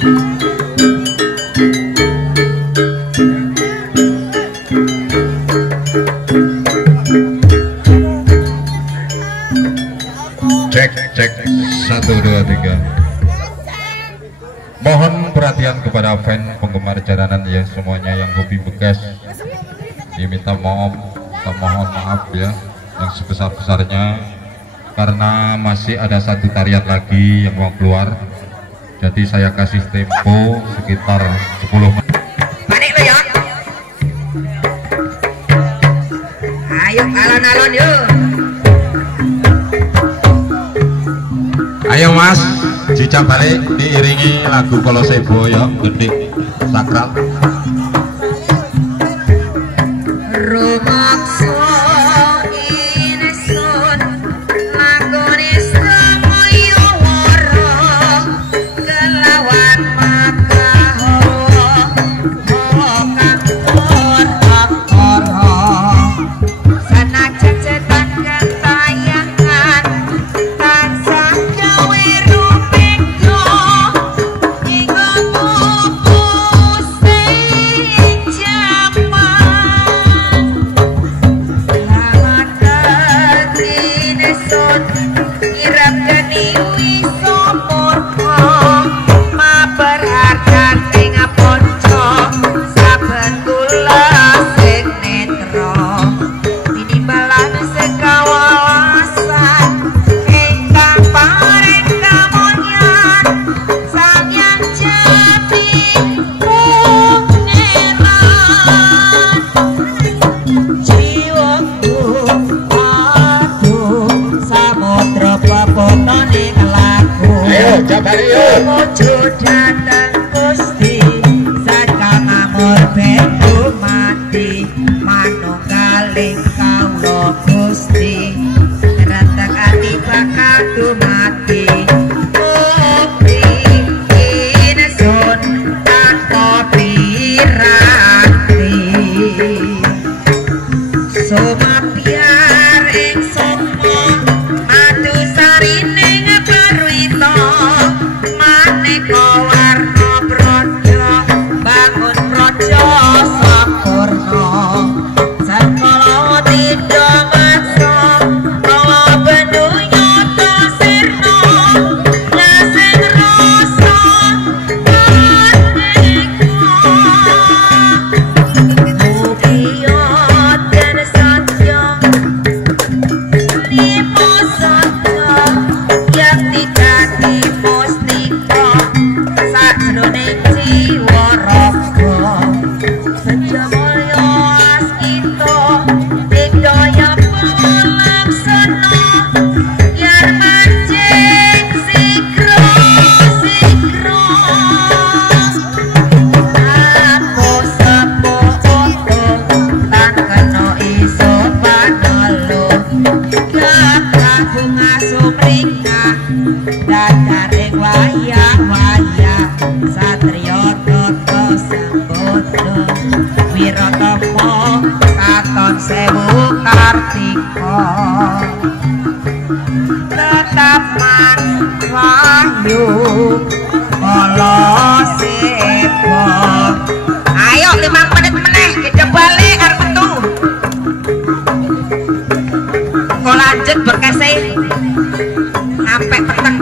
Cek 1 2 3. Mohon perhatian kepada fan penggemar jalanan ya semuanya yang hobi bekas. Diminta mohon maaf ya yang sebesar-besarnya karena masih ada satu tarian lagi yang mau keluar. Jadi saya kasih tempo sekitar 10 menit. Panik lo ya. Ayo alon-alon yuk. Ayo Mas, jejak balik diiringi lagu Kolosebo ya, gede sakral. Rumakso inesun lakone semoyo woro kelawan makaho kang ora sanajan cetan kentayangan tansah gawe rupekno iku tuku sing jaman lawan kadine son irap gani wiso murka mabar hartan ing ponco saben kula sing netra tinimbalan sekawasan ingkang paring kamunyan sang yang jati pangeran jiwaku aduh samudra pepotone laku Ayo jabari yuk. mojo dateng Gusti sakang amur bendu mati manunggaling kawula Gusti retek ati bakal dumati kopi inesun tanpa piranti Sumapiar ing somo madu sarining perwita maneka warna praja bangun praja sampurna sakala tidha maksa kala bendu nyata sirna lasing rasa mugia dan satya limo satya yang dikati mustika sakjroning jiwa raga sejamaya askita ing daya palaksana yen mancing sigra Apo sepo oto tan kena iso panalo kakak bunga sumringah dadaring wayah-wayah satriya tata sambodo wiratama katon sewu kartika tetap man wahyu Kolosebo. Ayo 5 menit meneh kita balik arep metu. Kok lanjut berkasih sampai peteng.